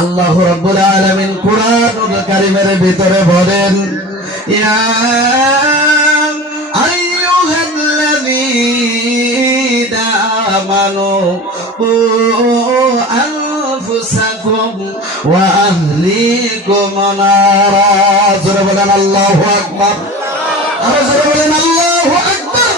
আল্লাহ রাব্বুল আলামিন কুরআনুল কারীমের ভিতরে বলেন, ইয়া আইয়ুহাল্লাযীনা আমানু কু আনফুসাকুম ওয়া আহলিকুম নারা। জোরে বলেন আল্লাহু আকবার। আরো জোরে বলেন আল্লাহু আকবার।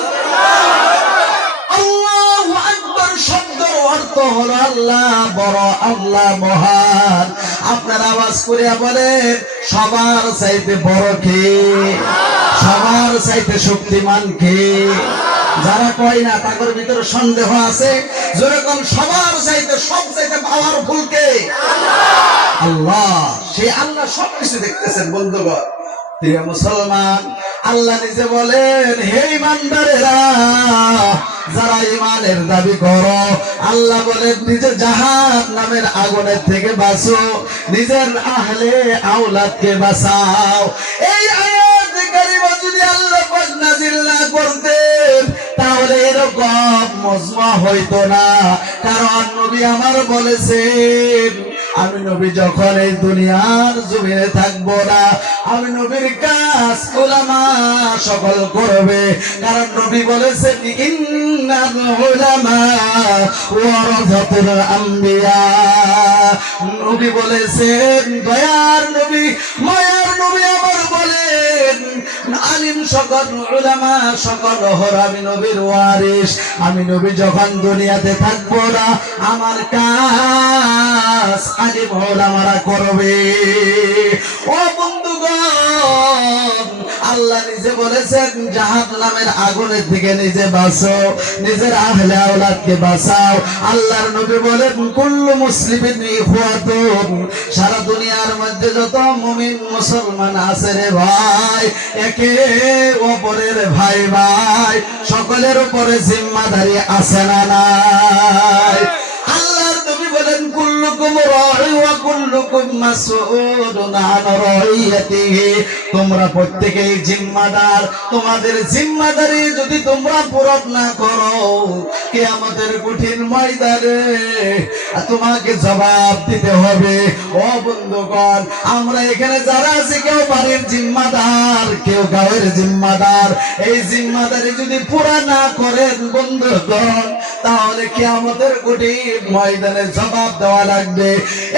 আল্লাহু আকবার শব্দের অর্থ হলো আল্লাহ বড়, আল্লাহ মহান। আপনার আওয়াজ করে বলেন, সবার চাইতে বড় কে? সবার চাইতে শক্তিমান কে? যারা কয় না তাদের ভিতরে সন্দেহ আছে। যেরকম সবার চাইতে সব চাইতে পাওয়ারফুল কে? আল্লাহ। সেই আল্লাহ সবকিছু দেখতেছেন বন্ধুগণ। প্রিয় মুসলমান, আল্লাহ নিজে বলেন, হে ইমানদারেরা, যারা ইমানের দাবি করো, আল্লাহ বলেন নিজে জাহান্নামের আগুনের থেকে বাঁচো, নিজের আহলে আওলাদকে বাঁচাও। এই আয়াত কারিমা যদি আল্লাহ পাক নাযিল না করতেন তাহলে এরকম মজমা হইতো না। কারণ নবী আমার বলেছেন, আমি নবী যখন এই দুনিয়ার জমিনে থাকবো না, আমি নবীর কাজ উলামা সকল করবে। কারণ নবী বলেছেন, ইন্নাল উলামা ওয়ারাসাতুল আম্বিয়া। নবী বলেছেন, দয়ার নবী, মায়ার নবী আমার বলেন, আলিম সকল উলামা সকল হর আমি নবীর ওয়ারিস। আমি নবী যখন দুনিয়াতে থাকবো না, আমার কাজ আলিম উলামারা করবে। ও বন্ধুগণ, আল্লাহ নিজে বলেছেন জাহান্নামের আগুনের থেকে নিজে বাঁচো, নিজের আহলে আওলাদকে বাঁচাও। আল্লাহর নবী বলেন, কুল্লু মুসলিমিন ইখওয়াতুন। সারা দুনিয়ার মধ্যে যত মুমিন মুসলমান আছে রে ভাই, একে অপরের ভাই ভাই, সকলের উপরে জিম্মাদারি আছে না নাই? আল্লাহর নবী বলেন, কুল্লুকুম রাঈ ওয়া কুল্লুকুম মাসউলুন আন রাইয়াতিহি। তোমরা প্রত্যেকেই জিম্মাদার। তোমাদের জিম্মাদারি যদি তোমরা পূরণ না করো, কিয়ামতের কঠিন ময়দানে তোমাকে জবাব দিতে হবে। ও বন্ধুগণ, আমরা এখানে যারা আছি, কেউ বাড়ির জিম্মাদার, কেউ গাঁয়ের জিম্মাদার। এই জিম্মাদারি যদি পুরা না করেন বন্ধুগণ, তাহলে কিয়ামতের কঠিন ময়দানে জবাব দেওয়া লাগবে।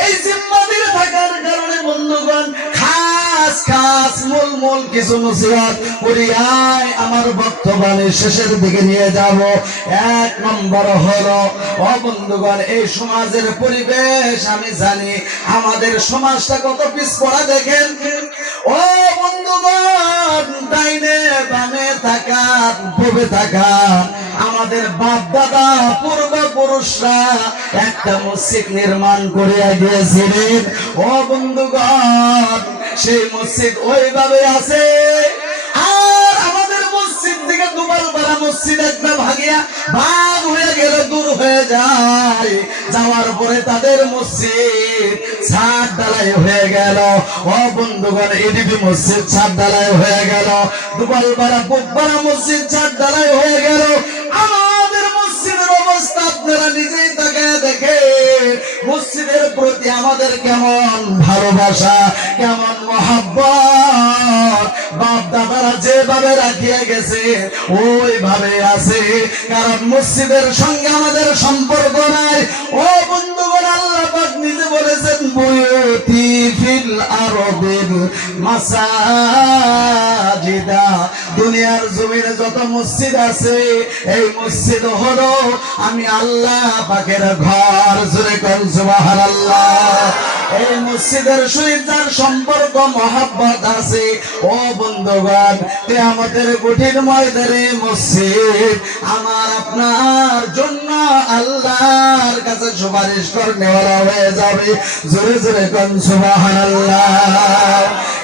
এই জিম্মাদারি থাকার কারণে বন্ধুগণ, খাস খাস মূল কিছু নসিহত করিয়াই আমার বক্তব্যের শেষের দিকে নিয়ে যাব। এক নম্বর হলো, ও বন্ধুগণ, এই সমাজের পরিবেশ আমি জানি, আমাদের সমাজটা কত পিছপড়া দেখেন। ও বন্ধুগণ, ডাইনে বামে থাকা, পূবে থাকা আমাদের বাপ দাদা পূর্বপুরুষরা একটা মসজিদ নির্মাণ করে গিয়েছিলেন। ও বন্ধুগণ, সেই মসজিদ ওইভাবে আছে। আর আমাদের মসজিদ থেকে দুবারপাড়া মসজিদ একটা ভাগিয়া ভাগ হয়ে গেল, দূর হয়ে যায়। যাওয়ার পরে তাদের মসজিদ ছাদ ঢালাই হয়ে গেল। ও বন্ধুগণ, এদিকে মসজিদ ছাদ ঢালাই হয়ে গেল, দুবারপাড়া পূবপাড়া মসজিদ ছাদ ঢালাই হয়ে গেল। আমাদের মসজিদের অবস্থা আপনারা নিজেই তাকায় দেখে, মসজিদের প্রতি আমাদের কেমন ভালোবাসা, কেমন মহব্বত। বাপ দাদারা যেভাবে রাখিয়া গেছে ওইভাবে আছে। কারণ মসজিদের সঙ্গে আমাদের সম্পর্ক নাই। ও বন্ধুগণ, আল্লাহ পাক নিজে বলেছেন, বুয়ুতি ফিল আরদিল মাসাজিদা। দুনিয়ার জমিনে যত মসজিদ আছে, এই মসজিদ হলো আমি আল্লাহ পাকের ঘর। জোরে কোন সুবহানাল্লাহ। এই মসজিদের সহিত যার সম্পর্ক মহব্বত আছে, ও বন্ধুগণ, কিয়ামতের কঠিন ময়দানে মসজিদ আমার আপনার জন্য আল্লাহর কাছে সুপারিশ করনেওয়ালা হয়ে যাবে। জোরে জোরে কোন সুবহানাল্লাহ।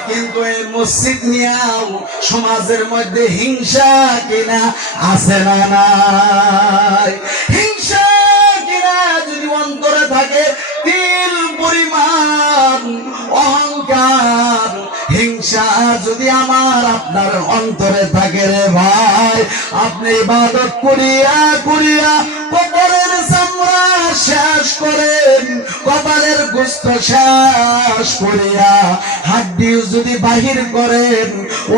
কিন্তু এই মসজিদ নিয়েও সমাজের মধ্যে হিংসা কিনা আছে না নাই? হিংসা কিনা যদি অন্তরে থাকে, তিল পরিমাণ অহংকার, হিংসা যদি আমার আপনার অন্তরে থাকে রে ভাই, আপনি ইবাদত করিয়া করিয়া কবরের চামড়া শেষ করেন, কপালের গোস্ত শেষ করিয়া হাড্ডিও যদি বাহির করেন,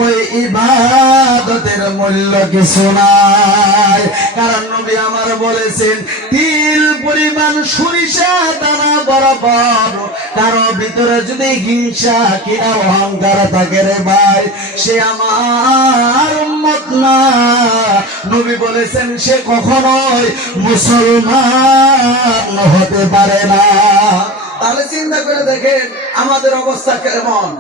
ওই ইবাদতের মূল্য কিছু নাই। কারণ নবী আমার বলেছেন, তিল পরিমাণ সরিষা দানা বরাবর কারো ভিতরে যদি হিংসা কিনা অহংকার থাকে রে ভাই, সে আমার উম্মত না। নবী বলেছেন সে কখনোই মুসলমান হতে পারে না। তাহলে চিন্তা করে দেখেন আমাদের অবস্থা কেমন।